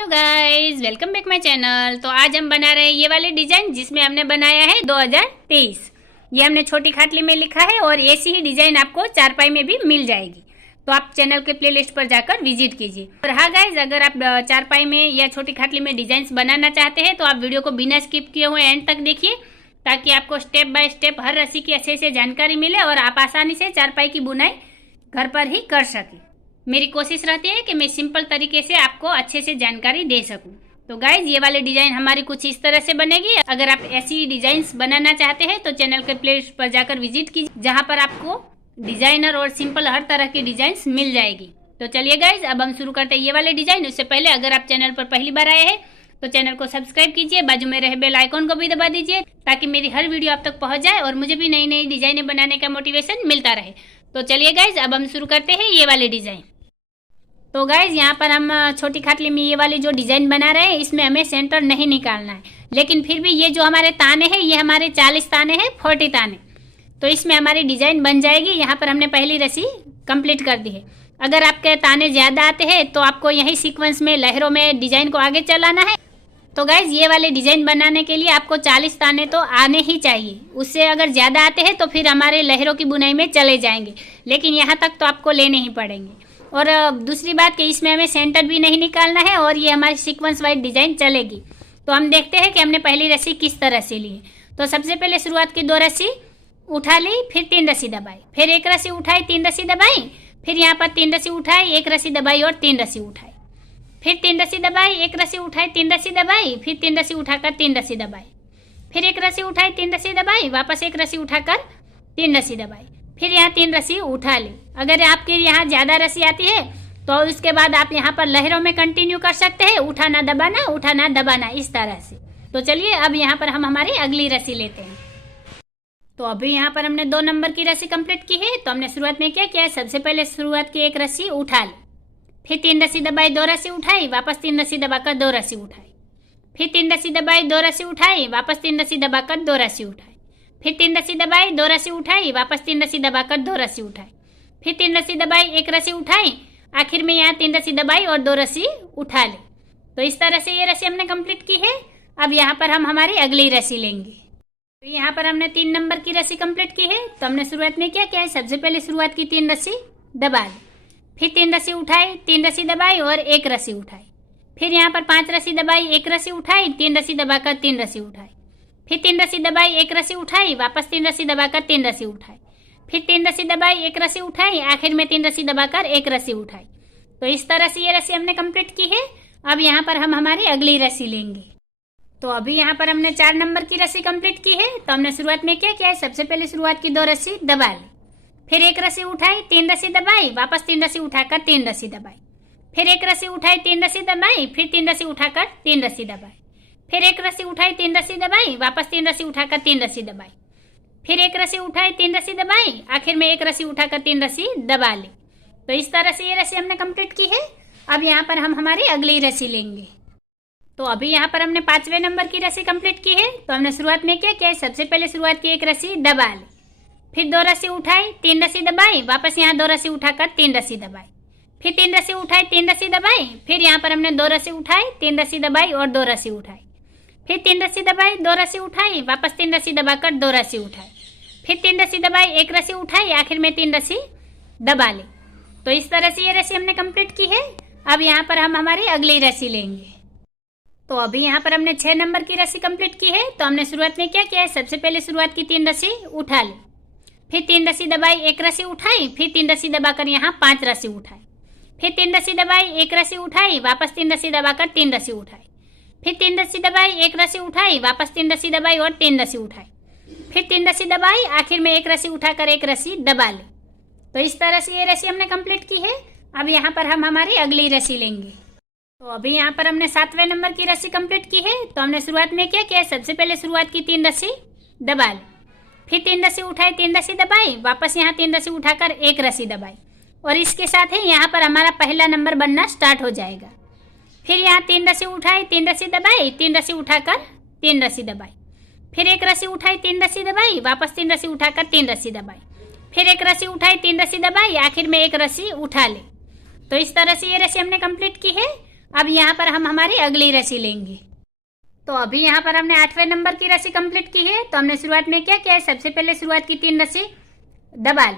Hello guys, welcome back my channel. तो आज हम बना रहे हैं ये वाले डिजाइन जिसमें हमने बनाया है 2023। ये हमने छोटी खाटली में लिखा है और ऐसी ही डिजाइन आपको चारपाई में भी मिल जाएगी। तो आप चैनल के प्लेलिस्ट पर जाकर विजिट कीजिए। और हाँ गाइस, अगर आप चारपाई में या छोटी खाटली में डिजाइन बनाना चाहते हैं तो आप वीडियो को बिना स्किप किए हुए एंड तक देखिए, ताकि आपको स्टेप बाय स्टेप हर रस्सी की अच्छे से जानकारी मिले और आप आसानी से चारपाई की बुनाई घर पर ही कर सकें। मेरी कोशिश रहती है कि मैं सिंपल तरीके से आपको अच्छे से जानकारी दे सकूं। तो गाइज, ये वाले डिजाइन हमारी कुछ इस तरह से बनेगी। अगर आप ऐसी डिजाइन्स बनाना चाहते हैं तो चैनल के प्लेलिस्ट पर जाकर विजिट कीजिए, जहां पर आपको डिजाइनर और सिंपल हर तरह की डिजाइन्स मिल जाएगी। तो चलिए गाइज, अब हम शुरू करते हैं ये वाले डिजाइन। उससे पहले अगर आप चैनल पर पहली बार आए हैं तो चैनल को सब्सक्राइब कीजिए, बाजू में रहे बेल आइकॉन को भी दबा दीजिए, ताकि मेरी हर वीडियो आप तक पहुंच जाए और मुझे भी नई नई डिजाइनें बनाने का मोटिवेशन मिलता रहे। तो चलिए गाइज, अब हम शुरू करते हैं ये वाले डिजाइन। तो गाइज, यहाँ पर हम छोटी खाटली में ये वाली जो डिजाइन बना रहे हैं, इसमें हमें सेंटर नहीं निकालना है, लेकिन फिर भी ये जो हमारे ताने हैं ये हमारे 40 ताने हैं, 40 ताने। तो इसमें हमारी डिजाइन बन जाएगी। यहाँ पर हमने पहली रस्सी कंप्लीट कर दी है। अगर आपके ताने ज़्यादा आते हैं तो आपको यही सीक्वेंस में लहरों में डिजाइन को आगे चलाना है। तो गाइज, ये वाले डिजाइन बनाने के लिए आपको 40 ताने तो आने ही चाहिए। उससे अगर ज़्यादा आते हैं तो फिर हमारे लहरों की बुनाई में चले जाएंगे, लेकिन यहाँ तक तो आपको लेने ही पड़ेंगे। और दूसरी बात कि इसमें हमें सेंटर भी नहीं निकालना है और ये हमारी सीक्वेंस वाइज डिजाइन चलेगी। तो हम देखते हैं कि हमने पहली रस्सी किस तरह से ली है। तो सबसे पहले शुरुआत की 2 रस्सी उठा ली, फिर 3 रस्सी दबाई, फिर 1 रस्सी उठाई, 3 रस्सी दबाई, फिर यहाँ पर 3 रस्सी उठाई, 1 रस्सी दबाई और 3 रस्सी उठाई, फिर 3 रस्सी दबाई, 1 रस्सी उठाई, 3 रस्सी दबाई, फिर 3 रस्सी उठाकर 3 रस्सी दबाई, फिर 1 रस्सी उठाई, 3 रस्सी दबाई, वापस 1 रस्सी उठाकर 3 रस्सी दबाई, फिर यहाँ 3 रस्सी उठा ली। अगर आपके यहाँ ज़्यादा रस्सी आती है तो उसके बाद आप यहाँ पर लहरों में कंटिन्यू कर सकते हैं, उठाना दबाना, उठाना दबाना, इस तरह से। तो चलिए, अब यहाँ पर हम हमारी अगली रस्सी लेते हैं। तो अभी यहाँ पर हमने 2 नंबर की रस्सी कंप्लीट की है। तो हमने शुरुआत में क्या किया है, सबसे पहले शुरुआत की 1 रस्सी उठा ली, फिर 3 रस्सी दबाई, 2 रस्सी उठाई, वापस 3 रस्सी दबाकर 2 रस्सी उठाई, फिर 3 रस्सी दबाई, 2 रस्सी उठाई, वापस 3 रस्सी दबाकर 2 रस्सी उठाई, फिर 3 रस्सी दबाई, 2 रस्सी उठाई, वापस 3 रस्सी दबाकर 2 रस्सी उठाई, फिर 3 रस्सी दबाई, 1 रस्सी उठाई, आखिर में यहाँ 3 रस्सी दबाई और 2 रस्सी उठा ली। तो इस तरह से ये रस्सी हमने कंप्लीट की है। अब यहाँ पर हम हमारी अगली रस्सी लेंगे। तो यहाँ पर हमने 3 नंबर की रस्सी कंप्लीट की है। तो हमने शुरुआत में क्या किया है, सबसे पहले शुरुआत की 3 रस्सी दबा ली, फिर 3 रस्सी उठाई, 3 रस्सी दबाई और 1 रस्सी उठाई, फिर यहाँ पर 5 रस्सी दबाई, 1 रस्सी उठाई, 3 रस्सी दबाकर 3 रस्सी उठाई, फिर 3 रस्सी दबाई, 1 रस्सी उठाई, वापस 3 रस्सी दबाकर 3 रस्सी उठाई, फिर 3 रस्सी दबाई, 1 रस्सी उठाई, आखिर में 3 रस्सी दबाकर 1 रस्सी उठाई। तो इस तरह से ये रस्सी हमने कंप्लीट की है। अब यहाँ पर हम हमारी अगली रस्सी लेंगे। तो अभी यहाँ पर हमने 4 नंबर की रस्सी कंप्लीट की है। तो हमने शुरुआत में क्या किया है, सबसे पहले शुरुआत की 2 रस्सी दबा ली, फिर 1 रस्सी उठाई, 3 रस्सी दबाई, वापस 3 रस्सी उठाकर 3 रस्सी दबाई, फिर 1 रस्सी उठाई, 3 रस्सी दबाई, फिर 3 रस्सी उठाकर 3 रस्सी दबाई, फिर 1 रस्सी उठाई, 3 रस्सी दबाई, वापस 3 रस्सी उठाकर 3 रस्सी दबाई, फिर 1 रस्सी उठाई, 3 रस्सी दबाई, आखिर में 1 रस्सी उठाकर 3 रस्सी दबा ली। तो इस तरह से ये रस्सी हमने कंप्लीट की है। अब यहाँ पर हम हमारी अगली रस्सी लेंगे। तो अभी यहाँ पर हमने 5वें नंबर की रस्सी कंप्लीट की है। तो हमने शुरुआत में क्या किया है, सबसे पहले शुरुआत की 1 रस्सी दबा ली, फिर 2 रस्सी उठाई, 3 रस्सी दबाई, वापस यहाँ 2 रस्सी उठाकर 3 रस्सी दबाई, फिर 3 रस्सी उठाई, 3 रस्सी दबाई, फिर यहाँ पर हमने 2 रस्सी उठाई, 3 रस्सी दबाई और 2 रस्सी उठाई, फिर 3 रस्सी दबाई, 2 रस्सी उठाई, वापस 3 रस्सी दबाकर 2 रस्सी उठाई, फिर 3 रस्सी दबाई, 1 रस्सी उठाई, आखिर में 3 रस्सी दबा ली। तो इस तरह से ये रस्सी हमने कंप्लीट की है। अब यहाँ पर हम हमारी अगली रस्सी लेंगे। तो अभी यहाँ पर हमने 6 नंबर की रस्सी कंप्लीट की है। तो हमने शुरुआत में क्या किया है, सबसे पहले शुरुआत की 3 रस्सी उठा ली, फिर 3 रस्सी दबाई, 1 रस्सी उठाई, फिर 3 रस्सी दबाकर यहाँ 5 रस्सी उठाई, फिर 3 रस्सी दबाई, 1 रस्सी उठाई, वापस 3 रस्सी दबाकर 3 रस्सी उठाई, फिर 3 रस्सी दबाई, 1 रस्सी उठाई, वापस 3 रस्सी दबाई और 3 रस्सी उठाई, फिर 3 रस्सी दबाई, आखिर में 1 रस्सी उठाकर 1 रस्सी दबा ली। तो इस तरह से ये रस्सी हमने कंप्लीट की है। अब यहाँ पर हम हमारी अगली रस्सी लेंगे। तो अभी यहाँ पर हमने 7वें नंबर की रस्सी कंप्लीट की है। तो हमने शुरुआत में क्या किया, सबसे पहले शुरुआत की 3 रस्सी दबा ली, फिर 3 रस्सी उठाई, 3 रस्सी दबाई, वापस यहाँ 3 रस्सी उठाकर 1 रस्सी दबाई और इसके साथ ही यहाँ पर हमारा पहला नंबर बनना स्टार्ट हो जाएगा। फिर यहाँ 3 रस्सी उठाई, 3 रस्सी दबाई, 3 रस्सी उठाकर 3 रस्सी दबाई, फिर 1 रस्सी उठाई, 3 रस्सी दबाई, वापस 3 रस्सी उठाकर 3 रस्सी दबाई, फिर 1 रस्सी उठाई, 3 रस्सी दबाई, आखिर में 1 रस्सी उठा ली। तो इस तरह से ये रस्सी हमने कंप्लीट की है। अब यहाँ पर हम हमारी अगली रस्सी लेंगे। तो अभी यहाँ पर हमने 8वें नंबर की रस्सी कंप्लीट की है। तो हमने शुरुआत में क्या किया है, सबसे पहले शुरुआत की 3 रस्सी दबा ली,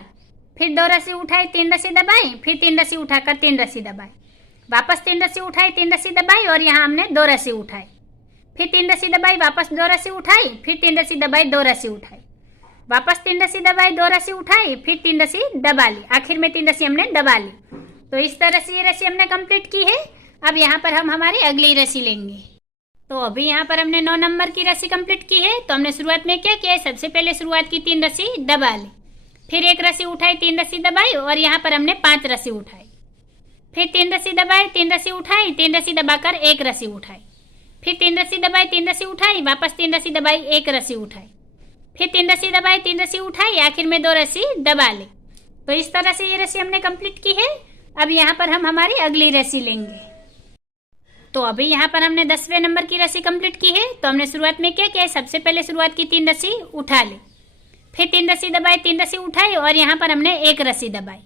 फिर 2 रस्सी उठाई, 3 रस्सी दबाई, फिर 3 रस्सी उठाकर 3 रस्सी दबाई, वापस 3 रस्सी उठाई, 3 रस्सी दबाई और यहाँ हमने 2 रस्सी उठाई, फिर 3 रस्सी दबाई, वापस 2 रस्सी उठाई, फिर 3 रस्सी दबाई, 2 रस्सी उठाई, वापस 3 रस्सी दबाई, 2 रस्सी उठाई, फिर 3 रस्सी दबा ली, आखिर में 3 रस्सी हमने दबा ली। तो इस तरह से ये रस्सी हमने कंप्लीट की है। अब यहाँ पर हम हमारी अगली रस्सी लेंगे। तो अभी यहाँ पर हमने 9 नंबर की रस्सी कंप्लीट की है। तो हमने शुरुआत में क्या किया है, सबसे पहले शुरुआत की 3 रस्सी दबा ली, फिर 1 रस्सी उठाई, 3 रस्सी दबाई और यहाँ पर हमने 5 रस्सी उठाई, फिर 3 रस्सी दबाई, 3 रस्सी उठाई, 3 रस्सी दबाकर 1 रस्सी उठाई, फिर 3 रस्सी दबाई, 3 रस्सी उठाई, वापस 3 रस्सी दबाई, 1 रस्सी उठाई, फिर 3 रस्सी दबाई, 3 रस्सी उठाई, आखिर में 2 रस्सी दबा ली। तो इस तरह से ये रस्सी हमने कंप्लीट की है। अब यहाँ पर हम हमारी अगली रस्सी लेंगे। तो अभी यहाँ पर हमने 10वें नंबर की रस्सी कंप्लीट की है। तो हमने शुरुआत में क्या किया है, सबसे पहले शुरुआत की 3 रस्सी उठा ली, फिर 3 रस्सी दबाई, 3 रस्सी उठाई और यहाँ पर हमने 1 रस्सी दबाई,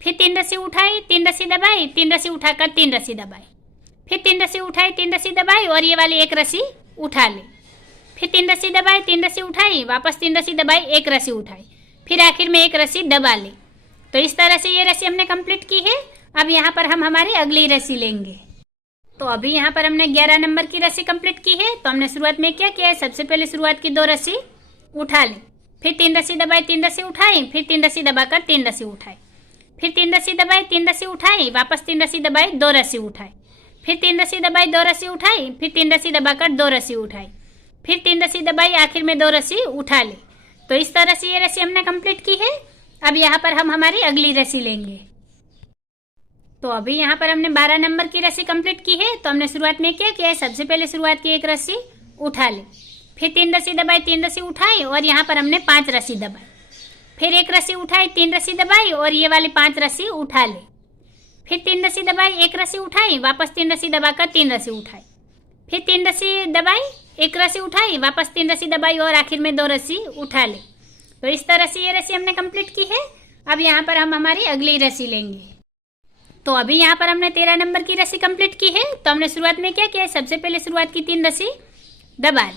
फिर 3 रस्सी उठाई, 3 रस्सी दबाई, 3 रस्सी उठाकर 3 रस्सी दबाई, फिर 3 रस्सी उठाई, 3 रस्सी दबाई और ये वाली 1 रस्सी उठा ली, फिर 3 रस्सी दबाई, 3 रस्सी उठाई, वापस 3 रस्सी दबाई, 1 रस्सी उठाई, फिर आखिर में 1 रस्सी दबा ली। तो इस तरह से ये रस्सी हमने कंप्लीट की है। अब यहाँ पर हम हमारी अगली रस्सी लेंगे। तो अभी यहाँ पर हमने 11 नंबर की रस्सी कंप्लीट की है। तो हमने शुरुआत में क्या किया है, सबसे पहले शुरुआत की 2 रस्सी उठा ली, फिर 3 रस्सी दबाई, 3 रस्सी उठाई, फिर 3 रस्सी दबाकर 3 रस्सी उठाई, फिर 3 रस्सी दबाई, 3 रस्सी उठाई, वापस 3 रस्सी दबाई, 2 रस्सी उठाई, फिर 3 रस्सी दबाई, 2 रस्सी उठाई, फिर 3 रस्सी दबाकर 2 रस्सी उठाई, फिर 3 रस्सी दबाई, आखिर में 2 रस्सी उठा ली। तो इस तरह से ये रस्सी हमने कंप्लीट की है। अब यहाँ पर हम हमारी अगली रस्सी लेंगे। तो अभी यहाँ पर हमने 12 नंबर की रस्सी कंप्लीट की है। तो हमने शुरुआत में क्या किया है, सबसे पहले शुरुआत की 1 रस्सी उठा ली, फिर 3 रस्सी दबाई, 3 रस्सी उठाई और यहाँ पर हमने 5 रस्सी दबाई, फिर 1 रस्सी उठाई, 3 रस्सी दबाई और ये वाली 5 रस्सी उठा ली, फिर 3 रस्सी दबाई, 1 रस्सी उठाई, वापस 3 रस्सी दबाकर 3 रस्सी उठाई, फिर 3 रस्सी दबाई, 1 रस्सी उठाई, वापस 3 रस्सी दबाई और आखिर में 2 रस्सी उठा ली। तो इस तरह से ये रस्सी हमने कंप्लीट की है। अब यहाँ पर हम हमारी अगली रस्सी लेंगे। तो अभी यहाँ पर हमने 13 नंबर की रस्सी कंप्लीट की है। तो हमने शुरुआत में क्या किया है, सबसे पहले शुरुआत की 3 रस्सी दबा ली,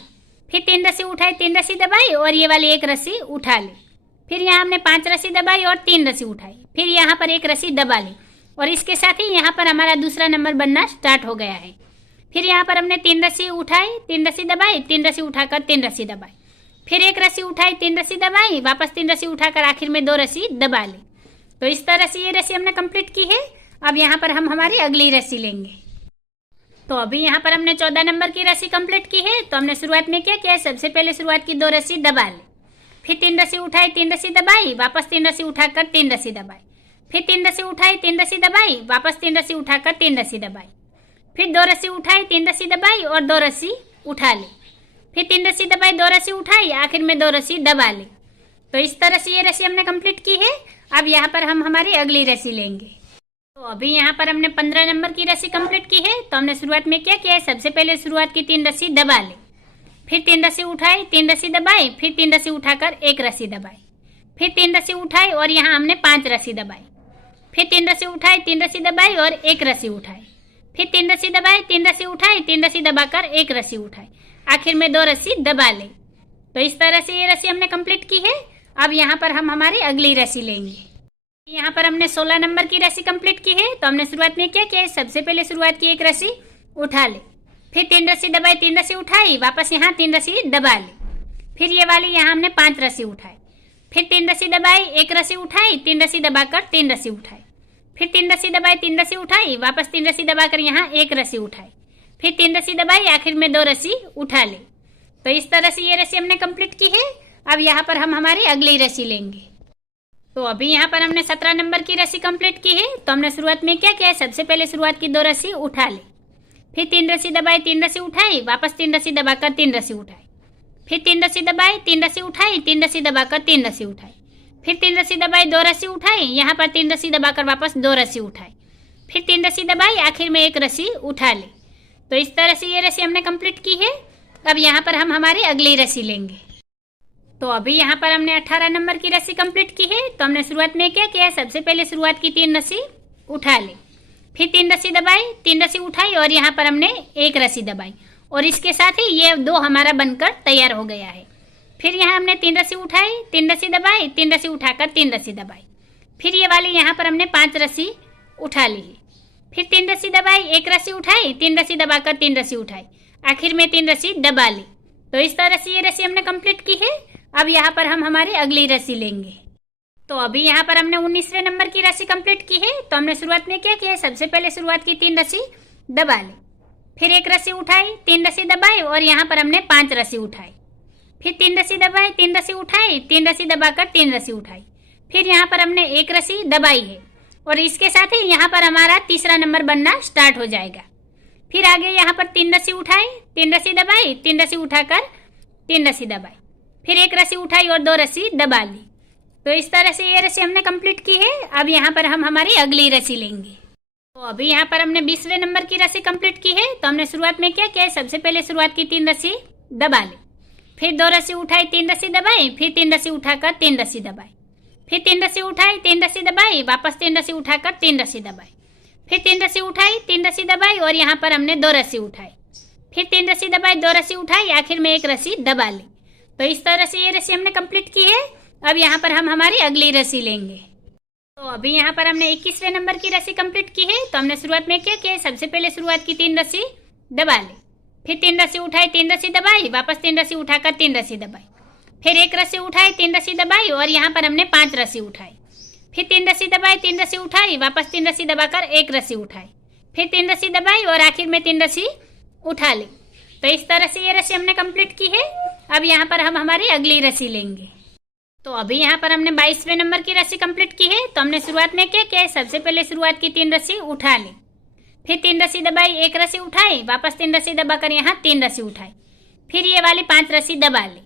फिर 3 रस्सी उठाई, 3 रस्सी दबाई और ये वाली 1 रस्सी उठा ली, फिर यहाँ हमने 5 रस्सी दबाई और 3 रस्सी उठाई, फिर यहाँ पर 1 रस्सी दबा ली और इसके साथ ही यहाँ पर हमारा दूसरा नंबर बनना स्टार्ट हो गया है। फिर यहाँ पर हमने 3 रस्सी उठाई, 3 रस्सी दबाई, 3 रस्सी उठाकर 3 रस्सी दबाई, फिर 1 रस्सी उठाई, 3 रस्सी दबाई, वापस 3 रस्सी उठाकर आखिर में 2 रस्सी दबा ली। तो इस तरह से ये रस्सी हमने कंप्लीट की है। अब यहाँ पर हम हमारी अगली रस्सी लेंगे। तो अभी यहाँ पर हमने 14 नंबर की रस्सी कंप्लीट की है। तो हमने शुरुआत में क्या किया है, सबसे पहले शुरुआत की 2 रस्सी दबा ली, फिर 3 रस्सी उठाई, 3 रस्सी दबाई, वापस 3 रस्सी उठाकर 3 रस्सी दबाई, फिर 3 रस्सी उठाई, 3 रस्सी दबाई, वापस 3 रस्सी उठाकर 3 रस्सी दबाई, फिर 2 रस्सी उठाई, 3 रस्सी दबाई और 2 रस्सी उठा ली, फिर 3 रस्सी दबाई, 2 रस्सी उठाई, आखिर में 2 रस्सी दबा ली। तो इस तरह से ये रस्सी हमने कंप्लीट की है। अब यहाँ पर हम हमारी अगली रस्सी लेंगे। तो अभी यहाँ पर हमने 15 नंबर की रस्सी कंप्लीट की है। तो हमने शुरुआत में क्या किया है, सबसे पहले शुरुआत की 3 रस्सी दबा ली, फिर 3 रस्सी उठाई, 3 रस्सी दबाई, फिर 3 रस्सी उठाकर 1 रस्सी दबाई, फिर 3 रस्सी उठाई और यहाँ हमने 5 रस्सी दबाई, फिर 3 रस्सी उठाई, 3 रस्सी दबाई और 1 रस्सी उठाई, फिर 3 रस्सी दबाई, 3 रस्सी उठाई, 3 रस्सी दबाकर 1 रस्सी उठाई, आखिर में 2 रस्सी दबा ली। तो इस तरह से ये रस्सी हमने कंप्लीट की है। अब यहाँ पर हम हमारी अगली रस्सी लेंगे। यहाँ पर हमने 16 नंबर की रस्सी कंप्लीट की है। तो हमने शुरुआत में क्या किया है, सबसे पहले शुरुआत की 1 रस्सी उठा ली, फिर 3 रस्सी दबाई, 3 रस्सी उठाई, वापस यहाँ 3 रस्सी दबा ली, फिर ये वाली यहाँ हमने 5 रस्सी उठाई, फिर 3 रस्सी दबाई, 1 रस्सी उठाई, 3 रस्सी दबाकर 3 रस्सी उठाई, फिर 3 रस्सी दबाई, 3 रस्सी उठाई, वापस 3 रस्सी दबाकर यहाँ 1 रस्सी उठाई, फिर 3 रस्सी दबाई, आखिर में 2 रस्सी उठा ली। तो इस तरह से ये रस्सी हमने कंप्लीट की है। अब यहाँ पर हम हमारी अगली रस्सी लेंगे। तो अभी यहाँ पर हमने 17 नंबर की रस्सी कंप्लीट की है। तो हमने शुरुआत में क्या किया है, सबसे पहले शुरुआत की 2 रस्सी उठा ली, फिर 3 रस्सी दबाई, 3 रस्सी उठाई, वापस 3 रस्सी दबाकर 3 रस्सी उठाई, फिर 3 रस्सी दबाई, 3 रस्सी उठाई, 3 रस्सी दबाकर 3 रस्सी उठाई, फिर 3 रस्सी दबाई, 2 रस्सी उठाई, यहाँ पर 3 रस्सी दबाकर वापस 2 रस्सी उठाई, फिर 3 रस्सी दबाई, आखिर में 1 रस्सी उठा ली। तो इस तरह से ये रस्सी हमने कंप्लीट की है। अब यहाँ पर हम हमारी अगली रस्सी लेंगे। तो अभी यहाँ पर हमने 18 नंबर की रस्सी कंप्लीट की है। तो हमने शुरुआत में क्या किया है, सबसे पहले शुरुआत की 3 रस्सी उठा ली, फिर 3 रस्सी दबाई, 3 रस्सी उठाई और यहाँ पर हमने 1 रस्सी दबाई और इसके साथ ही ये 2 हमारा बनकर तैयार हो गया है। फिर यहाँ हमने 3 रस्सी उठाई, 3 रस्सी दबाई, 3 रस्सी उठाकर 3 रस्सी दबाई। फिर ये वाली यहाँ पर हमने 5 रस्सी उठा ली है। फिर 3 रस्सी दबाई, 1 रस्सी उठाई, 3 रस्सी दबाकर 3 रस्सी उठाई, आखिर में 3 रस्सी दबा ली। तो इस तरह से ये रस्सी हमने कंप्लीट की है। अब यहाँ पर हम हमारी अगली रस्सी लेंगे। तो अभी यहाँ पर हमने 19वें नंबर की रस्सी कंप्लीट की है। तो हमने शुरुआत में क्या किया है, सबसे पहले शुरुआत की 3 रस्सी दबा ली, फिर 1 रस्सी उठाई, 3 रस्सी दबाई और यहाँ पर हमने 5 रस्सी उठाई। फिर 3 रस्सी दबाई, 3 रस्सी उठाई, 3 रस्सी दबाकर 3 रस्सी उठाई। फिर यहाँ पर हमने 1 रस्सी दबाई है और इसके साथ ही यहाँ पर हमारा तीसरा नंबर बनना स्टार्ट हो जाएगा। फिर आगे यहाँ पर 3 रस्सी उठाई, 3 रस्सी दबाई, 3 रस्सी उठाकर 3 रस्सी दबाई, फिर 1 रस्सी उठाई और 2 रस्सी दबा ली। तो इस तरह से ये रस्सी हमने कंप्लीट की है। अब यहाँ पर हम हमारी अगली रस्सी लेंगे। तो अभी यहाँ पर हमने 20वें नंबर की रस्सी कंप्लीट की है। तो हमने शुरुआत में क्या किया है, सबसे पहले शुरुआत की 3 रस्सी दबा ली, फिर 2 रस्सी उठाई, 3 रस्सी दबाई, फिर 3 रस्सी उठाकर 3 रस्सी दबाई, फिर 3 रस्सी उठाई, 3 रस्सी दबाई, वापस 3 रस्सी उठाकर 3 रस्सी दबाई, फिर 3 रस्सी उठाई, 3 रस्सी दबाई और यहाँ पर हमने 2 रस्सी उठाई, फिर 3 रस्सी दबाई, 2 रस्सी उठाई, आखिर में 1 रस्सी दबा ली। तो इस तरह से ये रस्सी हमने कंप्लीट की है। अब यहाँ पर हम हमारी अगली रस्सी लेंगे। तो अभी यहाँ पर हमने 21वें नंबर की रस्सी कंप्लीट की है। तो हमने शुरुआत में क्या किया, सबसे पहले शुरुआत की 3 रस्सी दबा ली, फिर 3 रस्सी उठाई, 3 रस्सी दबाई, वापस 3 रस्सी उठाकर 3 रस्सी दबाई, फिर 1 रस्सी उठाई, 3 रस्सी दबाई और यहाँ पर हमने 5 रस्सी उठाई, फिर 3 रस्सी दबाई, 3 रस्सी उठाई, वापस 3 रस्सी दबाकर 1 रस्सी उठाई, फिर 3 रस्सी दबाई और आखिर में 3 रस्सी उठा ली। तो इस तरह से ये रस्सी हमने कंप्लीट की है। अब यहाँ पर हम हमारी अगली रस्सी लेंगे। तो अभी यहाँ पर हमने 22वें नंबर की रस्सी कंप्लीट की है। तो हमने शुरुआत में क्या किया है, सबसे पहले शुरुआत की 3 रस्सी उठा ली, फिर 3 रस्सी दबाई, 1 रस्सी उठाई, वापस 3 रस्सी दबाकर यहाँ 3 रस्सी उठाई, फिर ये वाली 5 रस्सी दबा ली,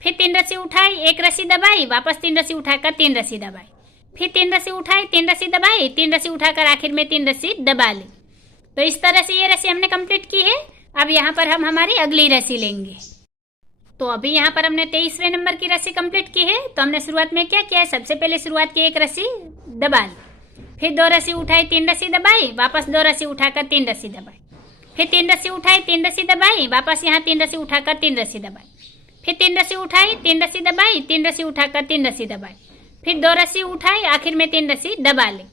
फिर 3 रस्सी उठाई, 1 रस्सी दबाई, वापस 3 रस्सी उठाकर 3 रस्सी दबाई, फिर 3 रस्सी उठाई, 3 रस्सी दबाई, 3 रस्सी उठाकर आखिर में 3 रस्सी दबा ली। तो इस तरह से ये रस्सी हमने कंप्लीट की है। अब यहाँ पर हम हमारी अगली रस्सी लेंगे। तो अभी यहाँ पर हमने 23वें नंबर की रस्सी कंप्लीट की है। तो हमने शुरुआत में क्या किया है, सबसे पहले शुरुआत की 1 रस्सी दबा ली, फिर 2 रस्सी उठाई, 3 रस्सी दबाई, वापस 2 रस्सी उठाकर 3 रस्सी दबाई, फिर 3 रस्सी उठाई, 3 रस्सी दबाई, वापस यहाँ 3 रस्सी उठाकर 3 रस्सी दबाई, फिर 3 रस्सी उठाई, 3 रस्सी दबाई, 3 रस्सी उठाकर 3 रस्सी दबाई, फिर 2 रस्सी उठाई, आखिर में 3 रस्सी दबा ली।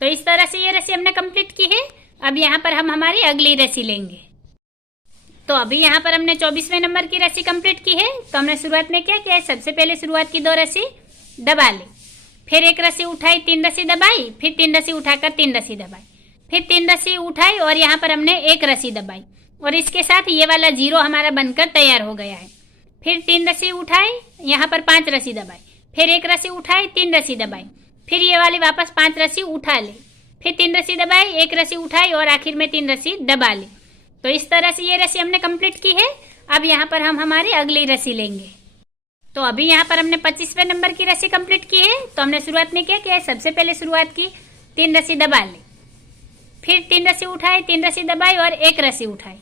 तो इस तरह से ये रस्सी हमने कंप्लीट की है। अब यहाँ पर हम हमारी अगली रस्सी लेंगे। तो अभी यहाँ पर हमने 24वें नंबर की रस्सी कंप्लीट की है। तो हमने शुरुआत में क्या किया है, सबसे पहले शुरुआत की 2 रस्सी दबा ली, फिर 1 रस्सी उठाई, 3 रस्सी दबाई, फिर 3 रस्सी उठाकर 3 रस्सी दबाई, फिर 3 रस्सी उठाई और यहाँ पर हमने 1 रस्सी दबाई और इसके साथ ये वाला 0 हमारा बनकर तैयार हो गया है। फिर 3 रस्सी उठाई, यहाँ पर 5 रस्सी दबाई, फिर 1 रस्सी उठाई, 3 रस्सी दबाई, फिर ये वाली वापस 5 रस्सी उठा ली, फिर 3 रस्सी दबाई, 1 रस्सी उठाई और आखिर में 3 रस्सी दबा ली। तो इस तरह से ये रस्सी हमने कंप्लीट की है। अब यहाँ पर हम हमारी अगली रस्सी लेंगे। तो अभी यहाँ पर हमने 25वें नंबर की रस्सी कंप्लीट की है। तो हमने शुरुआत में क्या किया है, सबसे पहले शुरुआत की 3 रस्सी दबा ली, फिर 3 रस्सी उठाई, 3 रस्सी दबाई और 1 रस्सी उठाई,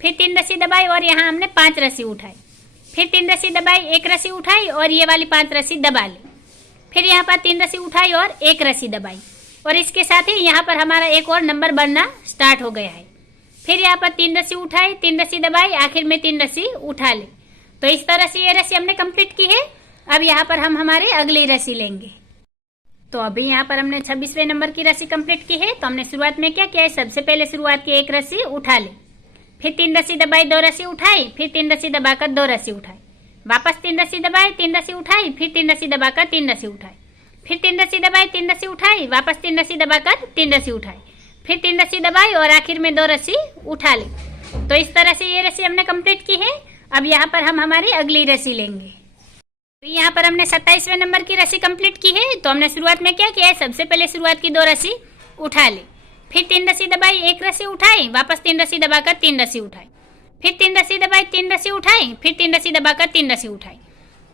फिर 3 रस्सी दबाई और यहाँ हमने 5 रस्सी उठाई, फिर 3 रस्सी दबाई, 1 रस्सी उठाई और ये वाली 5 रस्सी दबा ली, फिर यहाँ पर 3 रस्सी उठाई और 1 रस्सी दबाई और इसके साथ ही यहाँ पर हमारा एक और नंबर बनना स्टार्ट हो गया है। फिर यहाँ पर 3 रस्सी उठाई, 3 रस्सी दबाई, आखिर में 3 रस्सी उठा ली। तो इस तरह से ये रस्सी हमने कंप्लीट की है। अब यहाँ पर हम हमारी अगली रस्सी लेंगे। तो अभी यहाँ पर हमने 26वें नंबर की रस्सी कंप्लीट की है। तो हमने शुरुआत में क्या किया है, सबसे पहले शुरुआत की 1 रस्सी उठा ली, फिर 3 रस्सी दबाई, 2 रस्सी उठाई, फिर 3 रस्सी दबाकर 2 रस्सी उठाई, वापस 3 रस्सी दबाई, 3 रस्सी उठाई, फिर 3 रस्सी दबाकर 3 रस्सी उठाई, फिर 3 रस्सी दबाई, 3 रस्सी उठाई, वापस 3 रस्सी दबाकर 3 रस्सी उठाई, फिर 3 रस्सी दबाई और आखिर में 2 रस्सी उठा ली। तो इस तरह से ये रस्सी हमने कंप्लीट की है। अब यहाँ पर हम हमारी अगली रस्सी लेंगे। तो यहाँ पर हमने 27वें नंबर की रस्सी कंप्लीट की है। तो हमने शुरुआत में क्या किया है, सबसे पहले शुरुआत की 2 रस्सी उठा ली, फिर 3 रस्सी दबाई, 1 रस्सी उठाई, वापस 3 रस्सी दबाकर 3 रस्सी उठाई, फिर 3 रस्सी दबाई, 3 रस्सी उठाई, फिर 3 रस्सी दबाकर 3 रस्सी उठाई,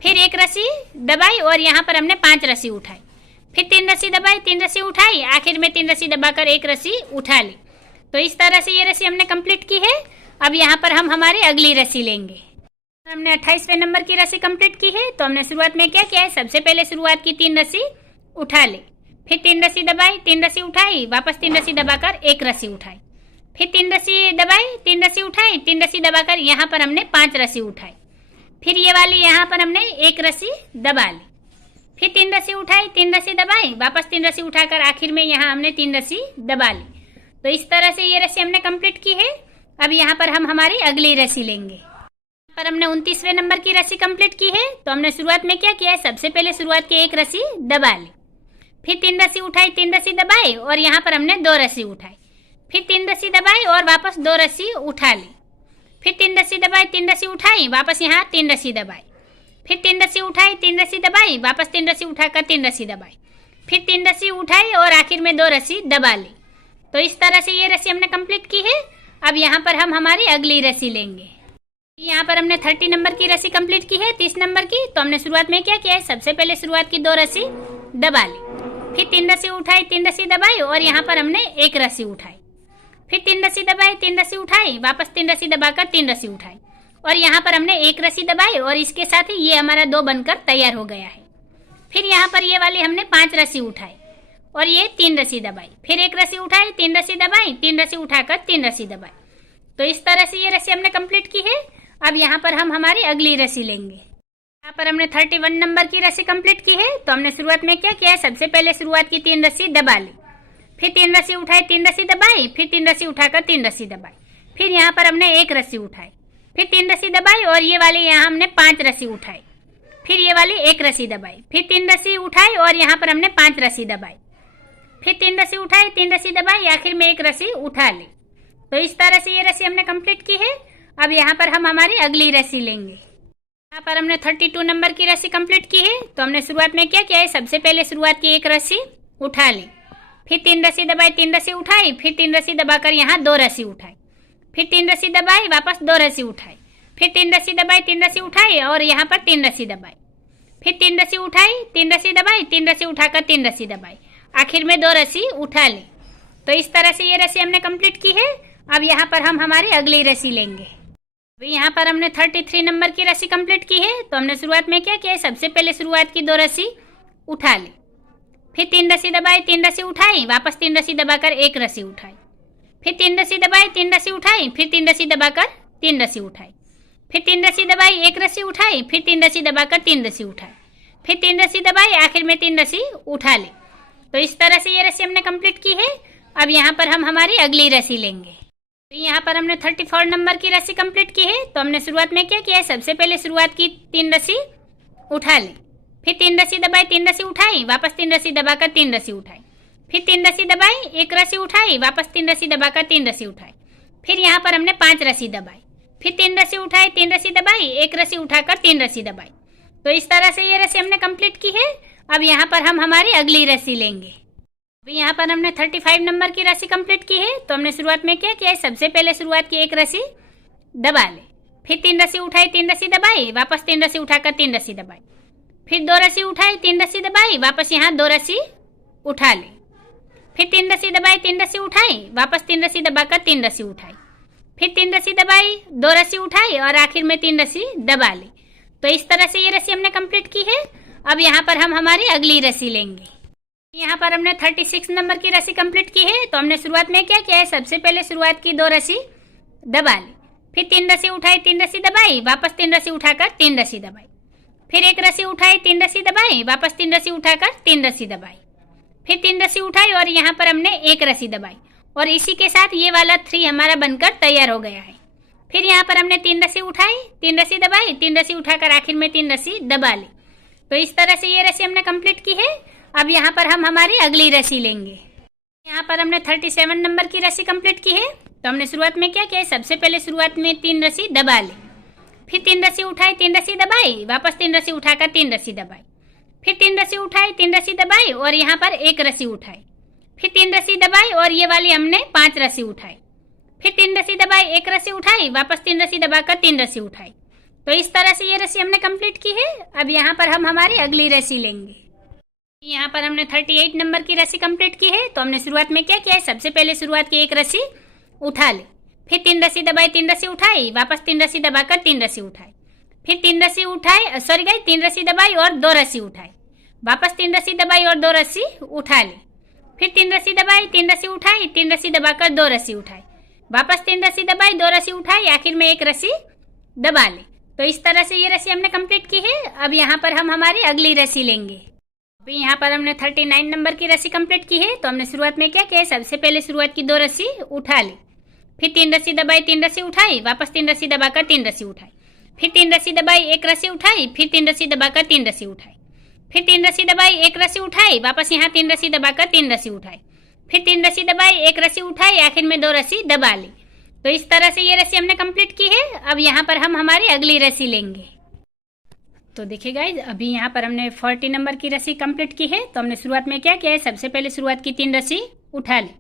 फिर 1 रस्सी दबाई और यहाँ पर हमने 5 रस्सी उठाई, फिर 3 रस्सी दबाई, 3 रस्सी उठाई, आखिर में 3 रस्सी दबाकर 1 रस्सी उठा ली। तो इस तरह से ये रस्सी हमने कंप्लीट की है। अब यहाँ पर हम हमारी अगली रस्सी लेंगे। हमने 28वें नंबर की रस्सी कंप्लीट की है। तो हमने शुरुआत में क्या किया है, सबसे पहले शुरुआत की 3 रस्सी उठा ली, फिर 3 रस्सी दबाई, 3 रस्सी उठाई, वापस 3 रस्सी दबाकर 1 रस्सी उठाई, फिर 3 रस्सी दबाई, 3 रस्सी उठाई, 3 रस्सी दबाकर यहाँ पर हमने 5 रस्सी उठाई, फिर ये वाली यहाँ पर हमने 1 रस्सी दबा ली, फिर 3 रस्सी उठाई, 3 रस्सी दबाई, वापस 3 रस्सी उठाकर आखिर में यहाँ हमने 3 रस्सी दबा ली। तो इस तरह से ये रस्सी हमने कंप्लीट की है। अब यहाँ पर हम हमारी अगली रस्सी लेंगे। यहाँ पर हमने 29वें नंबर की रस्सी कंप्लीट की है। तो हमने शुरुआत में क्या किया है, सबसे पहले शुरुआत की 1 रस्सी दबा ली, फिर 3 रस्सी उठाई, 3 रस्सी दबाई और यहाँ पर हमने 2 रस्सी उठाई, फिर 3 रस्सी दबाई और वापस 2 रस्सी उठा ली, फिर 3 रस्सी दबाई, 3 रस्सी उठाई, वापस यहाँ 3 रस्सी दबाई, फिर 3 रस्सी उठाई, 3 रस्सी दबाई, वापस 3 रस्सी उठाकर 3 रस्सी दबाई, फिर 3 रस्सी उठाई और आखिर में 2 रस्सी दबा ली। तो इस तरह से ये रस्सी हमने कंप्लीट की है। अब यहाँ पर हम हमारी अगली रस्सी लेंगे। यहाँ पर हमने 30 नंबर की रस्सी कंप्लीट की है, 30 नंबर की। तो हमने शुरुआत में क्या किया है, सबसे पहले शुरुआत की 2 रस्सी दबा ली, फिर 3 रस्सी उठाई, 3 रस्सी दबाई और यहाँ पर हमने 1 रस्सी उठाई, फिर 3 रस्सी दबाई, 3 रस्सी उठाई, वापस 3 रस्सी दबाकर 3 रस्सी उठाई और यहाँ पर हमने 1 रस्सी दबाई और इसके साथ ही ये हमारा 2 बनकर तैयार हो गया है। फिर यहाँ पर ये वाली हमने 5 रस्सी उठाई और ये 3 रस्सी दबाई, फिर 1 रस्सी उठाई, 3 रस्सी दबाई, 3 रस्सी उठाकर 3 रस्सी दबाई। तो इस तरह से ये रस्सी हमने कंप्लीट की है। अब यहाँ पर हम हमारी अगली रस्सी लेंगे। यहाँ पर हमने 31 नंबर की रस्सी कंप्लीट की है। तो हमने शुरुआत में क्या किया है, सबसे पहले शुरुआत की 3 रस्सी दबा ली, फिर 3 रस्सी उठाई, 3 रस्सी दबाई, फिर 3 रस्सी उठाकर 3 रस्सी दबाई, फिर यहाँ पर हमने 1 रस्सी उठाई, फिर 3 रस्सी दबाई और ये वाली यहाँ हमने 5 रस्सी उठाई, फिर ये वाली 1 रस्सी दबाई, फिर 3 रस्सी उठाई और यहाँ पर हमने 5 रस्सी दबाई, फिर 3 रस्सी उठाई, 3 रस्सी दबाई, आखिर में 1 रस्सी उठा ली। तो इस तरह से ये रस्सी हमने कंप्लीट की है। अब यहाँ पर हम हमारी अगली रस्सी लेंगे। यहाँ पर हमने 32 नंबर की रस्सी कंप्लीट की है। तो हमने शुरुआत में क्या किया है, सबसे पहले शुरुआत की 1 रस्सी उठा ली, फिर 3 रस्सी दबाई, 3 रस्सी उठाई, फिर 3 रस्सी दबाकर यहाँ 2 रस्सी उठाई, फिर 3 रस्सी दबाई, वापस 2 रस्सी उठाई, फिर 3 रस्सी दबाई, 3 रस्सी उठाई और यहाँ पर 3 रस्सी दबाई, फिर 3 रस्सी उठाई, 3 रस्सी दबाई, 3 रस्सी उठाकर 3 रस्सी दबाई, आखिर में 2 रस्सी उठा ली। तो इस तरह से ये रस्सी हमने कंप्लीट की है। अब यहाँ पर हम हमारी अगली रस्सी लेंगे। अभी यहाँ पर हमने 33 नंबर की रस्सी कंप्लीट की है। तो हमने शुरुआत में क्या किया है, सबसे पहले शुरुआत की 2 रस्सी उठा ली, फिर 3 रस्सी दबाई, 3 रस्सी उठाई, वापस 3 रस्सी दबाकर 1 रस्सी उठाई, फिर 3 रस्सी दबाई, 3 रस्सी उठाई, फिर 3 रस्सी दबाकर 3 रस्सी उठाई, फिर 3 रस्सी दबाई, 1 रस्सी उठाई, फिर 3 रस्सी दबाकर 3 रस्सी उठाई, फिर 3 रस्सी दबाई, आखिर में 3 रस्सी उठा ली। तो इस तरह से ये रस्सी हमने कंप्लीट की है। अब यहाँ पर हम हमारी अगली रस्सी लेंगे। तो यहाँ पर हमने 34 नंबर की रस्सी कंप्लीट की है। तो हमने शुरुआत में क्या किया है, सबसे पहले शुरुआत की 3 रस्सी उठा ली, फिर 3 रस्सी दबाई, 3 रस्सी उठाई, वापस 3 रस्सी दबाकर 3 रस्सी उठाई, फिर 3 रस्सी दबाई, 1 रस्सी उठाई, वापस 3 रस्सी दबाकर 3 रस्सी उठाई, फिर यहाँ पर हमने 5 रस्सी दबाई, फिर 3 रस्सी उठाई, 3 रस्सी दबाई, 1 रस्सी उठाकर 3 रस्सी दबाई। तो इस तरह से ये रस्सी हमने कंप्लीट की है। अब यहाँ पर हम हमारी अगली रस्सी लेंगे। अभी यहाँ पर हमने 35 नंबर की रस्सी कंप्लीट की है। तो हमने शुरुआत में क्या किया है, सबसे पहले शुरुआत की 1 रस्सी दबा ले, फिर 3 रस्सी उठाई, 3 रस्सी दबाई, वापस 3 रस्सी उठाकर 3 रस्सी दबाई, फिर 2 रस्सी उठाई, 3 रस्सी दबाई, वापस यहाँ 2 रस्सी उठा ले, फिर 3 रस्सी दबाई, 3 रस्सी उठाई, वापस 3 रस्सी दबाकर 3 रस्सी उठाई, फिर 3 रस्सी दबाई, 2 रस्सी उठाई और आखिर में 3 रस्सी दबा ली। तो इस तरह से ये रस्सी हमने कंप्लीट की है। अब यहाँ पर हम हमारी अगली रस्सी लेंगे। यहाँ पर हमने 36 नंबर की रस्सी कंप्लीट की है। तो हमने शुरुआत में क्या किया है, सबसे पहले शुरुआत की 2 रस्सी दबा ली, फिर 3 रस्सी उठाई, 3 रस्सी दबाई, वापस 3 रस्सी उठाकर 3 रस्सी दबाई, फिर 1 रस्सी उठाई, 3 रस्सी दबाई, वापस 3 रस्सी उठाकर 3 रस्सी दबाई, फिर 3 रस्सी उठाई और यहाँ पर हमने 1 रस्सी दबाई और इसी के साथ ये वाला 3 हमारा बनकर तैयार हो गया है। फिर यहाँ पर हमने 3 रस्सी उठाई, 3 रस्सी दबाई, 3 रस्सी उठाकर आखिर में 3 रस्सी दबा ली। तो इस तरह से ये रस्सी हमने कंप्लीट की है। अब यहाँ पर हम हमारी अगली रस्सी लेंगे। यहाँ पर हमने 37 नंबर की रस्सी कंप्लीट की है। तो हमने शुरुआत में क्या किया, सबसे पहले शुरुआत में 3 रस्सी दबा ली, फिर 3 रस्सी उठाई, 3 रस्सी दबाई, वापस 3 रस्सी उठाकर 3 रस्सी दबाई, फिर 3 रस्सी उठाई, 3 रस्सी दबाई और यहाँ पर 1 रस्सी उठाई, फिर 3 रस्सी दबाई और ये वाली हमने 5 रस्सी उठाई, फिर 3 रस्सी दबाई, 1 रस्सी उठाई, वापस 3 रस्सी दबाकर 3 रस्सी उठाई। तो इस तरह से ये रस्सी हमने कंप्लीट की है। अब यहाँ पर हम हमारी अगली रस्सी लेंगे। यहाँ पर हमने 38 नंबर की रस्सी कंप्लीट की है। तो हमने शुरुआत में क्या किया है, सबसे पहले शुरुआत की 1 रस्सी उठा ली, फिर 3 रस्सी दबाई, 3 रस्सी उठाई, वापस 3 रस्सी दबाकर 3 रस्सी उठाई, फिर 3 रस्सी उठाई, 3 रस्सी दबाई और 2 रस्सी उठाई, वापस 3 रस्सी दबाई और 2 रस्सी उठा ली। फिर 3 रस्सी दबाई, 3 रस्सी उठाई, 3 रस्सी दबाकर 2 रस्सी उठाई, वापस 3 रस्सी दबाई, 2 रस्सी उठाई, आखिर में 1 रस्सी दबा ली। तो इस तरह से ये रस्सी हमने कंप्लीट की है। अब यहाँ पर हम हमारी अगली रस्सी लेंगे। अभी यहाँ पर हमने 39 नंबर की रस्सी कंप्लीट की है। तो हमने शुरुआत में क्या किया, सबसे पहले शुरुआत की 2 रस्सी उठा ली, फिर 3 रस्सी दबाई, 3 रस्सी उठाई, वापस 3 रस्सी दबाकर 3 रस्सी उठाई, फिर 3 रस्सी दबाई, 1 रस्सी उठाई, फिर 3 रस्सी दबाकर 3 रस्सी उठाई, फिर 3 रस्सी दबाई, 1 रस्सी उठाई, वापस यहाँ 3 रस्सी दबाकर 3 रस्सी उठाई, फिर 3 रस्सी दबाई, 1 रस्सी उठाई, आखिर में 2 रस्सी दबा ली। तो इस तरह से ये रस्सी हमने कंप्लीट की है। अब यहाँ पर हम हमारी अगली रस्सी लेंगे। तो देखिए गाइज, अभी यहाँ पर हमने 40 नंबर की रस्सी कंप्लीट की है। तो हमने शुरुआत में क्या किया है, सबसे पहले शुरुआत की 3 रस्सी उठा ली,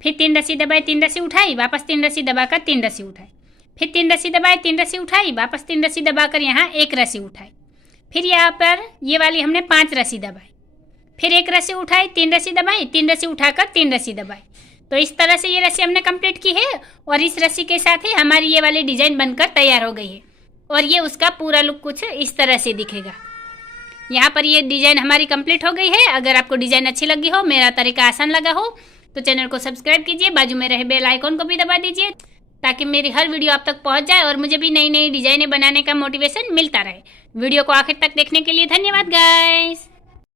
फिर 3 रस्सी दबाई, 3 रस्सी उठाई, वापस 3 रस्सी दबाकर 3 रस्सी उठाई, फिर 3 रस्सी दबाई, 3 रस्सी उठाई, वापस 3 रस्सी दबाकर यहाँ 1 रस्सी उठाई, फिर यहाँ पर ये वाली हमने 5 रस्सी दबाई, फिर 1 रस्सी उठाई, 3 रस्सी दबाई, 3 रस्सी उठाकर 3 रस्सी दबाई। तो इस तरह से ये रस्सी हमने कंप्लीट की है और इस रस्सी के साथ ही हमारी ये वाली डिजाइन बनकर तैयार हो गई है और ये उसका पूरा लुक कुछ इस तरह से दिखेगा। यहाँ पर ये डिजाइन हमारी कंप्लीट हो गई है। अगर आपको डिजाइन अच्छी लगी हो, मेरा तरीका आसान लगा हो, तो चैनल को सब्सक्राइब कीजिए, बाजू में रहे बेल आइकॉन को भी दबा दीजिए ताकि मेरी हर वीडियो आप तक पहुँच जाए और मुझे भी नई नई डिजाइनें बनाने का मोटिवेशन मिलता रहे। वीडियो को आखिर तक देखने के लिए धन्यवाद गाइस।